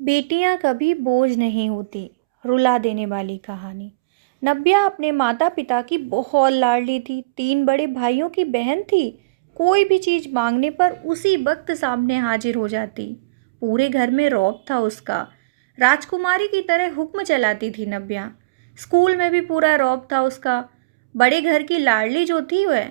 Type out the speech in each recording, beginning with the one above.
बेटियां कभी बोझ नहीं होती। रुला देने वाली कहानी। नव्या अपने माता पिता की बहुत लाडली थी। 3 बड़े भाइयों की बहन थी। कोई भी चीज मांगने पर उसी वक्त सामने हाजिर हो जाती। पूरे घर में रौब था उसका। राजकुमारी की तरह हुक्म चलाती थी नव्या। स्कूल में भी पूरा रौब था उसका। बड़े घर की लाडली जो थी वह।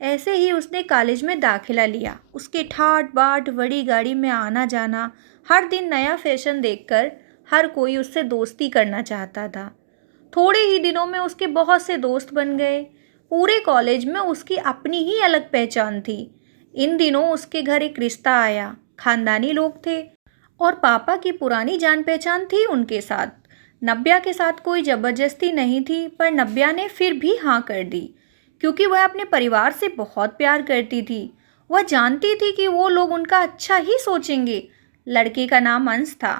ऐसे ही उसने कॉलेज में दाखिला लिया। उसके ठाट बाट बड़ी गाड़ी में आना जाना, हर दिन नया फैशन देखकर हर कोई उससे दोस्ती करना चाहता था। थोड़े ही दिनों में उसके बहुत से दोस्त बन गए। पूरे कॉलेज में उसकी अपनी ही अलग पहचान थी। इन दिनों उसके घर एक रिश्ता आया। खानदानी लोग थे और पापा की पुरानी जान पहचान थी उनके साथ। नव्या के साथ कोई जबरदस्ती नहीं थी, पर नव्या ने फिर भी हाँ कर दी, क्योंकि वह अपने परिवार से बहुत प्यार करती थी। वह जानती थी कि वो लोग उनका अच्छा ही सोचेंगे। लड़के का नाम अंश था।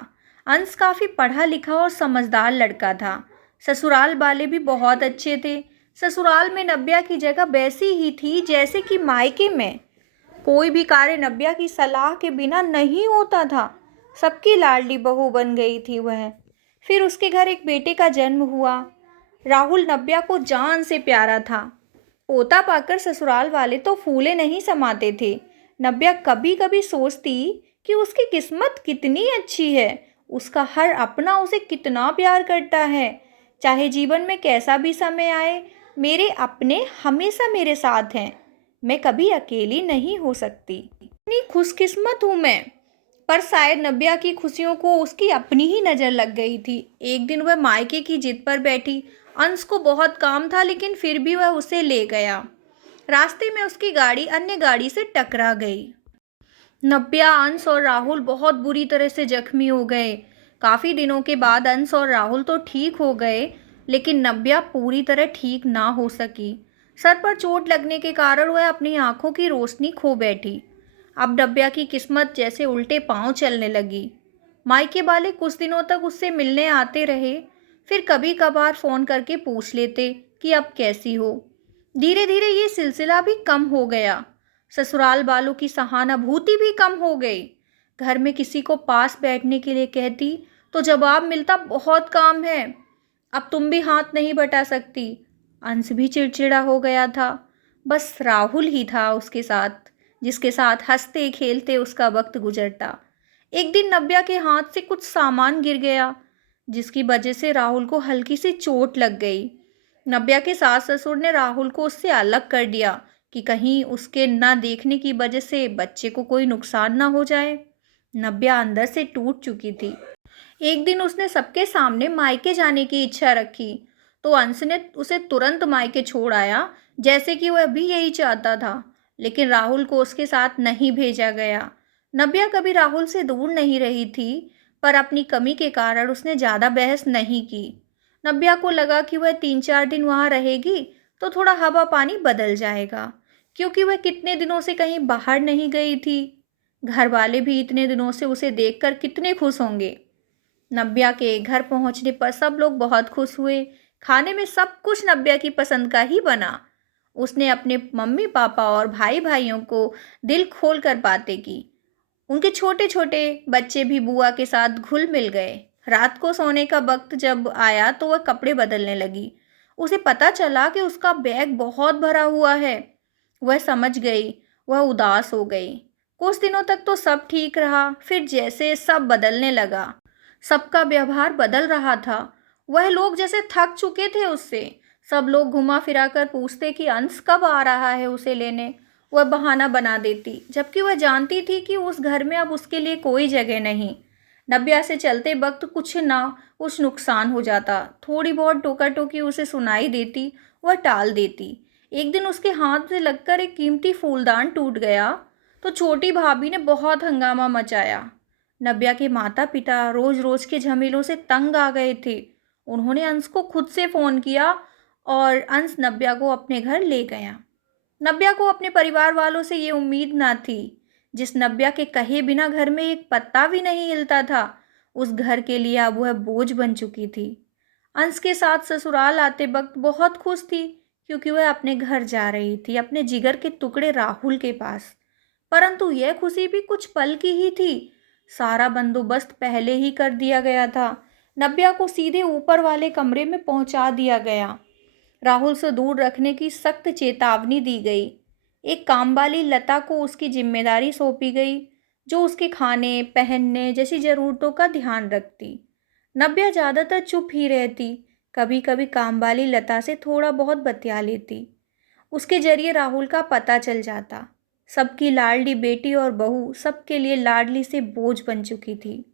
अंश काफ़ी पढ़ा लिखा और समझदार लड़का था। ससुराल वाले भी बहुत अच्छे थे। ससुराल में नव्या की जगह वैसी ही थी जैसे कि मायके में। कोई भी कार्य नव्या की सलाह के बिना नहीं होता था। सबकी लाडली बहू बन गई थी वह। फिर उसके घर एक बेटे का जन्म हुआ। राहुल नव्या को जान से प्यारा था। पोता पाकर ससुराल वाले तो फूले नहीं समाते थे। नव्या कभी कभी सोचती कि उसकी किस्मत कितनी अच्छी है। उसका हर अपना उसे कितना प्यार करता है। चाहे जीवन में कैसा भी समय आए, मेरे अपने हमेशा मेरे साथ हैं। मैं कभी अकेली नहीं हो सकती। इतनी खुशकिस्मत हूँ मैं। पर शायद नव्या की खुशियों को उसकी अपनी ही नज़र लग गई थी। एक दिन वह मायके की जिद पर बैठी। अंश को बहुत काम था, लेकिन फिर भी वह उसे ले गया। रास्ते में उसकी गाड़ी अन्य गाड़ी से टकरा गई। नव्या, अंश और राहुल बहुत बुरी तरह से जख्मी हो गए। काफ़ी दिनों के बाद अंश और राहुल तो ठीक हो गए, लेकिन नव्या पूरी तरह ठीक ना हो सकी। सर पर चोट लगने के कारण वह अपनी आंखों की रोशनी खो बैठी। अब नव्या की किस्मत जैसे उल्टे पांव चलने लगी। मायके वाले कुछ दिनों तक उससे मिलने आते रहे, फिर कभी कभार फ़ोन करके पूछ लेते कि अब कैसी हो। धीरे धीरे ये सिलसिला भी कम हो गया। ससुराल वालों की सहानुभूति भी कम हो गई। घर में किसी को पास बैठने के लिए कहती तो जवाब मिलता, बहुत काम है, अब तुम भी हाथ नहीं बटा सकती। अंश भी चिड़चिड़ा हो गया था। बस राहुल ही था उसके साथ, जिसके साथ हंसते खेलते उसका वक्त गुजरता। एक दिन नव्या के हाथ से कुछ सामान गिर गया, जिसकी वजह से राहुल को हल्की सी चोट लग गई। नव्या के सास ससुर ने राहुल को उससे अलग कर दिया कि कहीं उसके ना देखने की वजह से बच्चे को कोई नुकसान ना हो जाए। नव्या अंदर से टूट चुकी थी। एक दिन उसने सबके सामने मायके जाने की इच्छा रखी, तो अंश ने उसे तुरंत मायके छोड़ आया, जैसे कि वह भी यही चाहता था। लेकिन राहुल को उसके साथ नहीं भेजा गया। नव्या कभी राहुल से दूर नहीं रही थी, पर अपनी कमी के कारण उसने ज़्यादा बहस नहीं की। नव्या को लगा कि वह 3-4 दिन वहाँ रहेगी तो थोड़ा हवा पानी बदल जाएगा, क्योंकि वह कितने दिनों से कहीं बाहर नहीं गई थी। घर वाले भी इतने दिनों से उसे देखकर कितने खुश होंगे। नव्या के घर पहुंचने पर सब लोग बहुत खुश हुए। खाने में सब कुछ नव्या की पसंद का ही बना। उसने अपने मम्मी पापा और भाई भाइयों को दिल खोल कर बातें की। उनके छोटे छोटे बच्चे भी बुआ के साथ घुल मिल गए। रात को सोने का वक्त जब आया तो वह कपड़े बदलने लगी। उसे पता चला कि उसका बैग बहुत भरा हुआ है। वह समझ गई। वह उदास हो गई। कुछ दिनों तक तो सब ठीक रहा, फिर जैसे सब बदलने लगा। सबका व्यवहार बदल रहा था। वह लोग जैसे थक चुके थे उससे। सब लोग घुमा फिरा कर पूछते कि अंश कब आ रहा है उसे लेने। वह बहाना बना देती, जबकि वह जानती थी कि उस घर में अब उसके लिए कोई जगह नहीं। नव्या से चलते वक्त कुछ ना कुछ नुकसान हो जाता। थोड़ी बहुत टोका टोकी उसे सुनाई देती, वह टाल देती। एक दिन उसके हाथ से लगकर एक कीमती फूलदान टूट गया, तो छोटी भाभी ने बहुत हंगामा मचाया। नव्या के माता पिता रोज रोज के झमेलों से तंग आ गए थे। उन्होंने अंश को खुद से फ़ोन किया और अंश नव्या को अपने घर ले गया। नव्या को अपने परिवार वालों से ये उम्मीद ना थी। जिस नव्या के कहे बिना घर में एक पत्ता भी नहीं हिलता था, उस घर के लिए अब वह बोझ बन चुकी थी। अंश के साथ ससुराल आते वक्त बहुत खुश थी, क्योंकि वह अपने घर जा रही थी, अपने जिगर के टुकड़े राहुल के पास। परंतु यह खुशी भी कुछ पल की ही थी। सारा बंदोबस्त पहले ही कर दिया गया था। नव्या को सीधे ऊपर वाले कमरे में पहुंचा दिया गया। राहुल से दूर रखने की सख्त चेतावनी दी गई। एक कामवाली लता को उसकी जिम्मेदारी सौंपी गई, जो उसके खाने पहनने जैसी ज़रूरतों का ध्यान रखती। नव्या ज़्यादातर चुप ही रहती, कभी कभी कामवाली लता से थोड़ा बहुत बतिया लेती। उसके जरिए राहुल का पता चल जाता। सबकी लाडली बेटी और बहू सबके लिए लाडली से बोझ बन चुकी थी।